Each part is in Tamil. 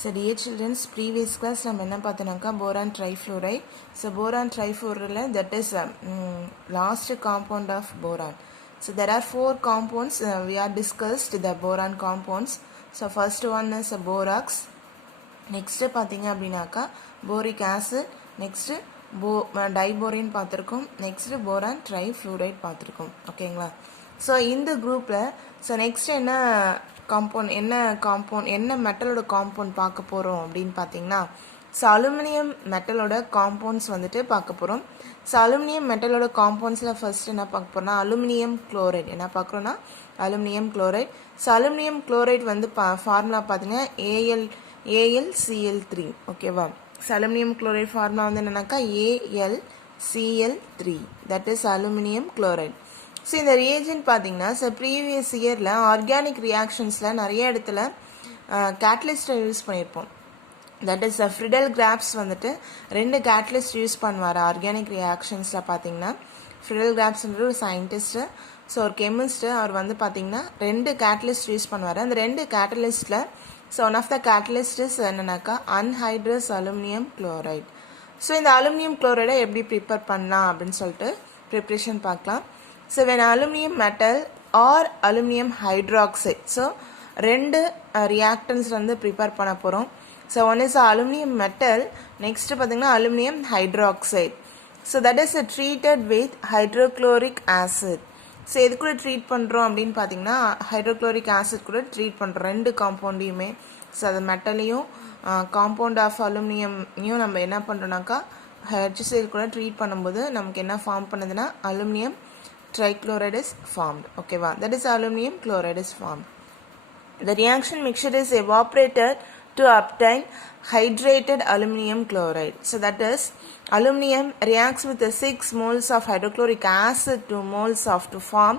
So dear children, previous class நம்ம என்ன பார்த்தோம்னாக்கா boron trifluoride. So boron trifluoride that is last compound of boron. So there are four compounds we are discussed the boron compounds. So first one is borax. Next பார்த்தீங்க அப்படின்னாக்கா boric acid. Next diborane பார்த்திருக்கோம். Next boron trifluoride பார்த்திருக்கோம். ஓகேங்களா? So இந்த குரூப்ல so next என்ன என்ன மெட்டலோட காம்பவுண்ட் பார்க்க போறோம் அப்படின்னு பாத்தீங்கன்னா ஸோ அலுமினியம் மெட்டலோட காம்பவுண்ட்ஸ் வந்துட்டு பார்க்க போறோம். ஸோ அலுமினியம் மெட்டலோட காம்பவுண்ட்ஸ்ல ஃபர்ஸ்ட் என்ன பார்க்க போறோம்னா அலுமினியம் குளோரைட் என்ன பார்க்குறோம்னா aluminium chloride. So aluminium chloride வந்து ஃபார்முலா பார்த்தீங்கன்னா AlCl3 ஓகேவா. ஸோ அலுமினியம் குளோரைட் ஃபார்முலா வந்து என்னன்னாக்கா AlCl3 that is aluminium chloride. So இந்த ரியேஜென்ட் பார்த்தீங்கன்னா ஸோ ப்ரீவியஸ் இயரில் ஆர்கானிக் ரியாக்ஷன்ஸில் நிறைய இடத்துல கேட்டலிஸ்ட்டை யூஸ் பண்ணியிருப்போம். தட் இஸ் ஃப்ரிடல் கிராப்ஸ் வந்துட்டு 2 கேட்டலிஸ்ட் யூஸ் பண்ணுவார் ஆர்கானிக் ரியாக்ஷன்ஸில் பார்த்தீங்கன்னா. ஃப்ரிடல் கிராப்ஸ்ன்ற ஒரு சயின்டிஸ்ட்டு ஸோ ஒரு கெமிஸ்ட்டு அவர் வந்து பார்த்தீங்கன்னா 2 கேட்டலிஸ்ட் யூஸ் பண்ணுவார். அந்த 2 கேட்டலிஸ்ட்டில் so one of the catalyst என்னன்னாக்கா அன்ஹைட்ரஸ் அலுமினியம் குளோரைட். ஸோ இந்த அலுமினியம் குளோரைடை எப்படி ப்ரிப்பேர் பண்ணலாம் அப்படின்னு சொல்லிட்டு ப்ரிப்ரேஷன் பார்க்கலாம். So when aluminum metal or aluminum hydroxide, so 2 reactants வந்து prepare பண்ண போறோம். So one is aluminum metal, next பார்த்தீங்கன்னா aluminum hydroxide. So that is treated with hydrochloric acid. So எது கூட ட்ரீட் பண்றோம் அப்படின்னு பார்த்தீங்கன்னா hydrochloric acid கூட ட்ரீட் பண்றோம் 2 காம்பவுண்டையுமே. ஸோ அது மெட்டலையும் காம்பவுண்ட் ஆஃப் அலுமினியமையும் நம்ம என்ன பண்றோம்னாக்கா HCl கூட ட்ரீட் பண்ணும்போது நமக்கு என்ன ஃபார்ம் பண்ணுதுன்னா aluminium trichloride is formed. Okay, that is aluminum chloride is formed. The reaction mixture is evaporated to obtain hydrated aluminum chloride. So that is aluminum reacts with the 6 moles of hydrochloric acid 2 moles of to form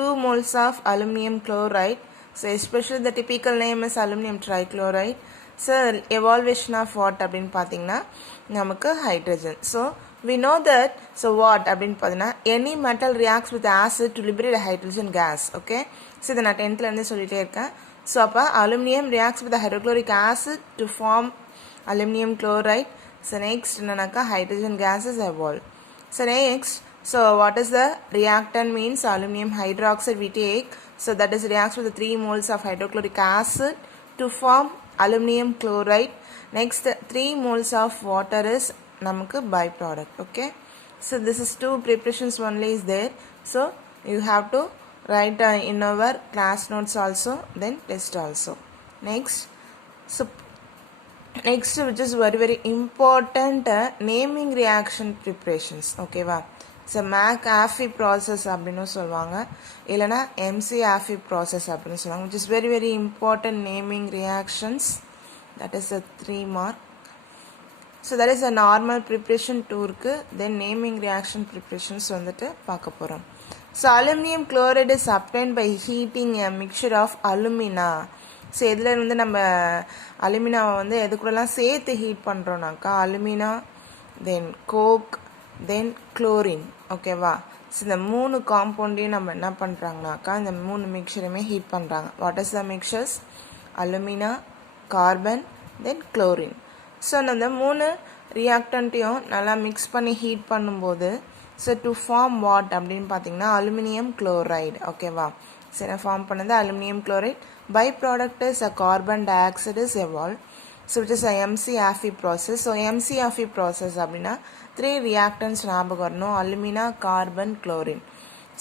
2 moles of aluminum chloride. So especially the typical name is aluminum trichloride. So evaluation of what அப்படின்னு பார்த்தீங்கன்னா நமக்கு hydrogen. So we know that so what அப்படின்னு பார்த்தீங்கன்னா any metal reacts with acid to liberate a hydrogen gas. Okay, so இதை நான் 10th இருந்து சொல்லிட்டே இருக்கேன். ஸோ அப்போ aluminum reacts with the hydrochloric acid to form aluminum chloride. So next என்னன்னாக்கா hydrogen gases evolve. So next, so what is the reactant means aluminum hydroxide we take. So that is reacts with the 3 moles of hydrochloric acid to form aluminum chloride. Next 3 moles of water is நமக்கு byproduct. Okay, so this is 2 preparations only is there. So you have to write in our class notes also, then test also. Next, so next which is very important naming reaction preparations. Okay va. So McAfee process அப்படின்னு சொல்வாங்க இல்லனா McAfee process அப்படின்னு சொல்வாங்க, which is very important naming reactions. That is a 3 mark. So that is a normal preparation 2 இருக்கு. Then naming reaction preparations வந்துட்டு பார்க்க போறோம். So aluminum chloride is obtained by heating a mixture of alumina. So இதுல வந்து நம்ம அலுமினாவை வந்து எது கூடலாம் சேர்த்து ஹீட் பண்றோம்னாக்கா alumina, then coke, then chlorine. ஓகேவா. ஸோ இந்த 3 காம்பவுண்டையும் நம்ம என்ன பண்றாங்கனாக்கா இந்த 3 மிக்சரையுமே ஹீட் பண்றாங்க. What is the mixtures? Alumina, carbon, then chlorine. So அந்த 3 ரியாக்டண்ட்டையும் நல்லா மிக்ஸ் பண்ணி ஹீட் பண்ணும்போது ஸோ டு ஃபார்ம் வாட் அப்படின்னு பார்த்தீங்கன்னா அலுமினியம் குளோரைடு. ஓகேவா. சரி ஃபார்ம் பண்ணது aluminium chloride. Byproduct is a carbon dioxide is evolve. So it is McAfee process. So McAfee process அப்படின்னா 3 ரியாக்டன்ஸ் ஞாபகம் வரணும், alumina, carbon, chlorine.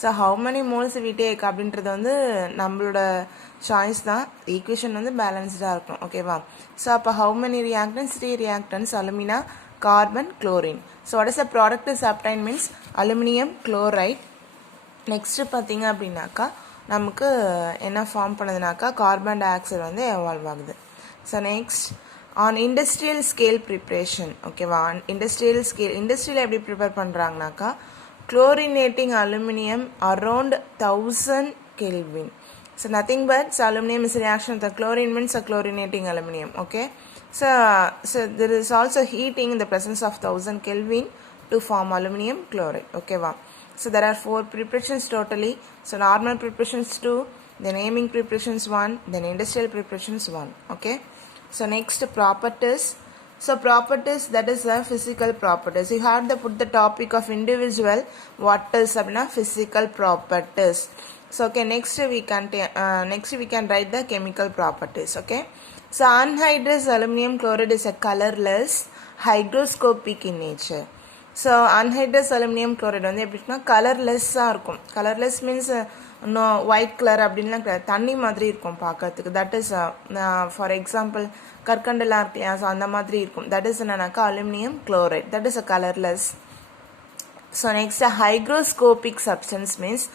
So how many moles we take அப்படின்றது வந்து நம்மளோட சாய்ஸ் தான். ஈக்குவேஷன் வந்து பேலன்ஸ்டாக இருக்கணும். ஓகேவா. ஸோ அப்போ how many reactance? 3 reactance alumina, carbon, chlorine. So what is the product is obtained means aluminium chloride. Next பார்த்தீங்க அப்படின்னாக்கா நமக்கு என்ன ஃபார்ம் பண்ணுதுனாக்கா கார்பன் டை ஆக்சைடு வந்து எவால்வ் ஆகுது. So next on industrial scale preparation. ஓகேவா. இண்டஸ்ட்ரியல் ஸ்கேல் இண்டஸ்ட்ரியில் எப்படி prepare பண்ணுறாங்கனாக்கா chlorinating aluminum around 1000 Kelvin. So nothing but so aluminum is a reaction with the chlorine means a chlorinating aluminum. Okay, so there is also heating in the presence of 1000 Kelvin to form aluminum chloride. Okay va. So there are 4 preparations totally. So normal preparations 2, then naming preparations 1, then industrial preparations 1. Okay, So next properties. So properties, that is the physical properties. You have to put the topic of individual what is அப்படினா physical properties. So okay, next we can write the chemical properties. Okay, so anhydrous aluminum chloride is a colorless, hygroscopic in nature. So anhydrous aluminum chloride வந்து எப்படின்னா கலர்லெஸ்ஸாக இருக்கும். கலர்லெஸ் மீன்ஸ் இன்னும் ஒயிட் கலர் அப்படின்லாம் கிடையாது, தண்ணி மாதிரி இருக்கும் பார்க்கறதுக்கு. தட் இஸ் ஃபார் எக்ஸாம்பிள் கற்கண்டெல்லாம் இருக்கு இல்லையா, ஸோ அந்த மாதிரி இருக்கும். தட் இஸ் என்னன்னாக்கா aluminium chloride, that is a colourless. So next hygroscopic substance means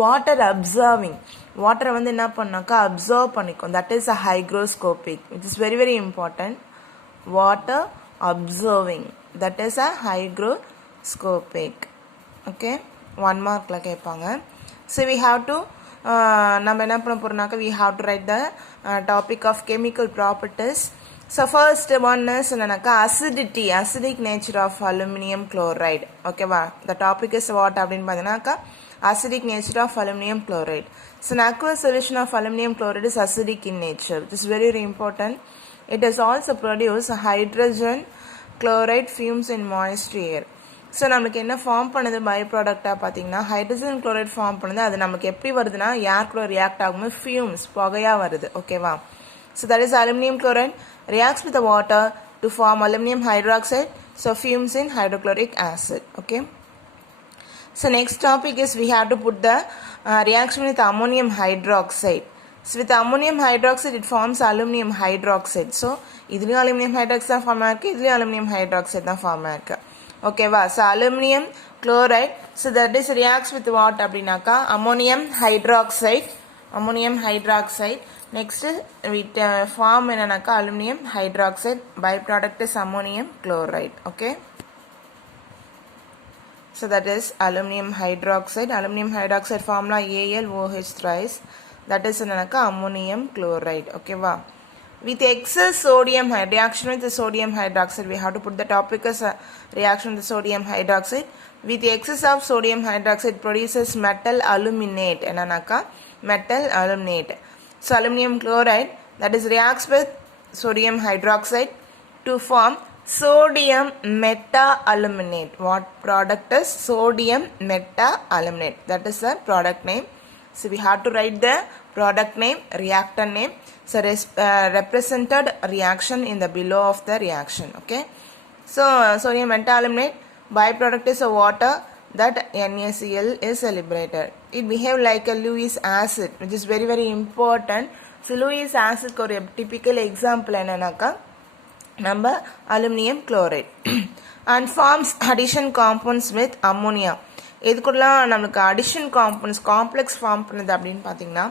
water absorbing. வாட்டரை வந்து என்ன பண்ணாக்கா அப்சர்வ் பண்ணிக்கும். That is a hygroscopic. It is very very important. Water absorbing, that is a hygroscopic. Okay, 1 markல கேட்பாங்க. So we have to நம்ம என்ன பண்ண போறோம்னாக்க we have to write the topic of chemical properties. So first one is என்னன்னாக்க acidity, acidic nature of aluminum chloride. ஓகேவா, the topic is what அப்படின்னு பார்த்தீங்கன்னாக்கா acidic nature of aluminum chloride. So an aqueous solution of aluminum chloride is acidic in nature. This is very very important. It has also produced hydrogen chloride fumes in moist air. So நமக்கு என்ன ஃபார்ம் பண்ணுது பை ப்ராடக்டாக பார்த்தீங்கன்னா ஹைட்ரஜன் குளோரைட் ஃபார்ம் பண்ணுது. அது நமக்கு எப்படி வருதுன்னா ஏர் கூட ரியாக்ட் ஆகும்போது ஃபியூம்ஸ் புகையாக வருது. ஓகேவா, so that is aluminium chloride reacts with water to form aluminium hydroxide. So fumes in hydrochloric acid. Okay, so next topic is we have to put the reaction with ammonium hydroxide. So with ammonium hydroxide it forms aluminum hydroxide. So இதுலயும் aluminum hydroxide தான் ஃபார்ம் ஆயிருக்கு, இதுலயும் aluminum hydroxide தான் ஃபார்ம் ஆயிருக்கு. ஓகேவா, so aluminum chloride, so that is reacts with what அப்படினாக்கா ammonium hydroxide. Next with form என்னன்னாக்கா aluminum hydroxide. Byproduct is ammonium chloride. Okay, so that is aluminum hydroxide. Aluminum hydroxide formula AlOH thrice. That is என்னன்னாக்கா ammonium chloride. ஓகேவா, with excess sodium reaction with the sodium hydroxide, we have to put the topic as a reaction with the sodium hydroxide. With the excess of sodium hydroxide produces metal aluminate. என்னன்னாக்கா metal aluminate. So aluminum chloride, that is reacts with sodium hydroxide to form sodium meta-aluminate. What product is sodium meta-aluminate? That is the product name. So we have to write the product name, reactant name. So represented reaction in the below of the reaction. Okay, so sodium meta-aluminate byproduct is a water, that NaCl is liberated. It behave like a Lewis acid, which is very very important. So Lewis acid ஒரு typical example என்னன்னாக்கா நம்ம aluminum chloride and forms addition compounds with ammonia. எதுக்குலாம் நம்மளுக்கு அடிஷன் காம்பவுண்ட்ஸ் காம்ப்ளெக்ஸ் ஃபார்ம் பண்ணுது அப்படின்னு பார்த்தீங்கன்னா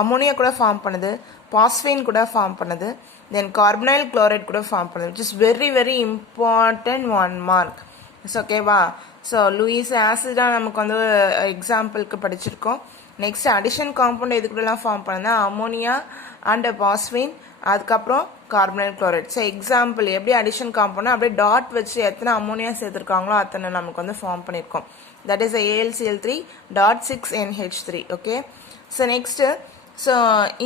அமோனியா கூட ஃபார்ம் பண்ணுது, பாஸ்பைன் கூட ஃபார்ம் பண்ணுது, தென் கார்பனைல் குளோரைட் கூட ஃபார்ம் பண்ணுது, which is very very important 1 mark. It's ஓகேவா. ஸோ லூயிஸ் ஆசிடாக நமக்கு வந்து எக்ஸாம்பிளுக்கு படிச்சிருக்கோம். நெக்ஸ்ட் அடிஷன் காம்பவுண்ட் எதுக்குலாம் ஃபார்ம் பண்ணுதுன்னா அமோனியா அண்ட் பாஸ்பைன், அதுக்கப்புறம் கார்பனைல் குளோரைட். ஸோ எக்ஸாம்பிள் எப்படி அடிஷன் காம்பவுண்ட் அப்படியே டாட் வச்சு எத்தனை அமோனியா சேர்த்துருக்காங்களோ அத்தனை நமக்கு வந்து ஃபார்ம் பண்ணியிருக்கோம். That is AlCl3.6NH3. Okay, so next, so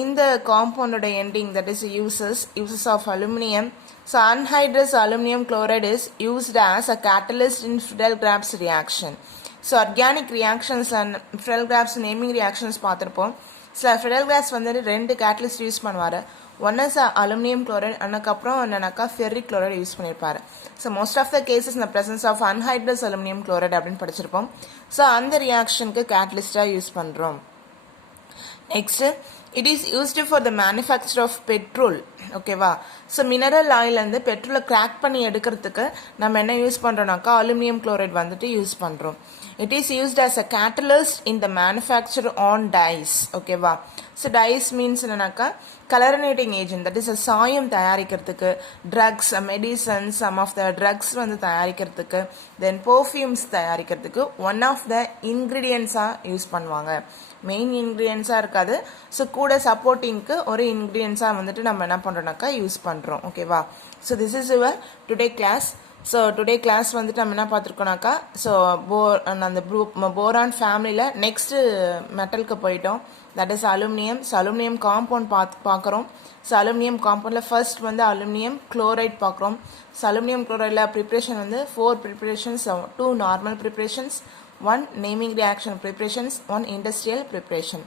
in the compound ending, that is uses of aluminium. So anhydrous aluminum chloride is used as a catalyst in Friedel-Crafts reaction. So organic reactions and Friedel-Crafts naming reactions பார்த்திருப்போம். So Friedel-Crafts வந்து 2 catalyst யூஸ் பண்ணுவாரு. ஒன் இஸ் அலுமினியம் குளோரைட், அதுக்கப்புறம் என்னன்னாக்கா ஃபெர்ரிக் குளோரைட் யூஸ் பண்ணியிருப்பாரு. So most of the cases இந்த presence of anhydrous aluminium chloride அப்படின்னு படிச்சிருப்போம். ஸோ அந்த ரியாக்ஷனுக்கு கேட்டலிஸ்டாக யூஸ் பண்ணுறோம். Next, it is used for the manufacture of petrol. ஓகேவா, ஸோ மினரல் ஆயில் வந்து பெட்ரோலை கிராக் பண்ணி எடுக்கிறதுக்கு நம்ம என்ன யூஸ் பண்ணுறோம்னாக்கா அலுமினியம் குளோரைட் வந்துட்டு யூஸ் பண்ணுறோம். It is used as a catalyst in the manufacture on dyes. ஓகேவா, ஸோ டைஸ் மீன்ஸ் என்னன்னாக்கா கலரினேட்டிங் ஏஜென்ட், தட் இஸ் சாயம் தயாரிக்கிறதுக்கு, drugs, medicines, some of the drugs வந்து தயாரிக்கிறதுக்கு, தென் பர்ஃப்யூம்ஸ் தயாரிக்கிறதுக்கு ஒன் ஆஃப் த இன்க்ரீடியன்ஸாக யூஸ் பண்ணுவாங்க. மெயின் இன்க்ரீடியன்ஸாக இருக்காது, ஸோ கூட சப்போர்ட்டிங்க்கு ஒரு இன்க்ரீடியன்ஸாக வந்துட்டு நம்ம என்ன பண்ணுறோம்னாக்கா யூஸ் பண்ணுறோம். ஓகேவா, so this is your today class. So today class வந்துட்டு நம்ம என்ன பார்த்துருக்கோம்னாக்கா ஸோ அந்த போரான் ஃபேமிலியில் நெக்ஸ்ட்டு மெட்டலுக்கு போயிட்டோம், that is aluminium. So aluminium compound பார்க்குறோம். ஸோ அலுமினியம் காம்பவுண்டில் ஃபர்ஸ்ட் வந்து அலுமினியம் குளோரைட் பார்க்குறோம். ஸோ அலுமினியம் குளோரைடில் ப்ரிப்ரேஷன் வந்து 4 preparations, 2 normal preparations, 1 naming reaction preparations, 1 industrial preparation.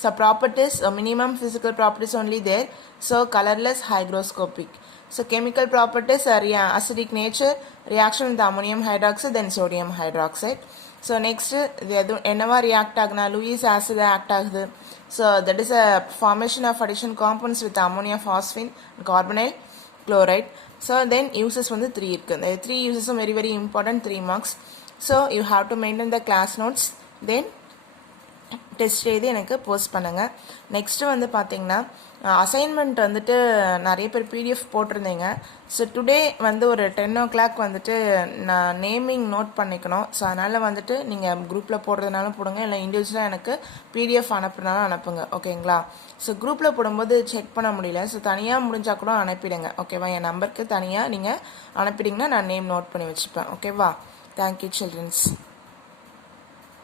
So properties, minimum physical properties only there. So colorless, hygroscopic. So chemical properties are acidic nature, reaction with ammonium hydroxide, then sodium hydroxide. So next, enava react agna Lewis acid act agudhu. So that is a formation of addition compounds with ammonia phosphine, carbonyl, chloride. So then uses வந்து 3 இருக்கு. The 3 uses are very very important, 3 marks. So you have to maintain the class notes. Then test எழுதி எனக்கு போஸ்ட் பண்ணுங்கள். நெக்ஸ்ட்டு வந்து பார்த்தீங்கன்னா அசைன்மெண்ட் வந்துட்டு நிறைய பேர் பிடிஎஃப் போட்டிருந்தீங்க. ஸோ டுடே வந்து ஒரு 10 o'clock வந்துட்டு நான் நேமிங் நோட் பண்ணிக்கணும். ஸோ அதனால் வந்துட்டு நீங்கள் குரூப்பில் போடுறதுனாலும் போடுங்க, இல்லை இண்டிவிஜுவலாக எனக்கு பிடிஎஃப் அனுப்புனாலும் அனுப்புங்க, ஓகேங்களா? ஸோ குரூப்பில் போடும்போது செக் பண்ண முடியல, ஸோ தனியாக முடிஞ்சால் கூட அனுப்பிடுங்க, ஓகேவா? என் நம்பருக்கு தனியாக நீங்கள் அனுப்பிட்டிங்கன்னா நான் நேம் நோட் பண்ணி வச்சுப்பேன், ஓகேவா? Thank you children's.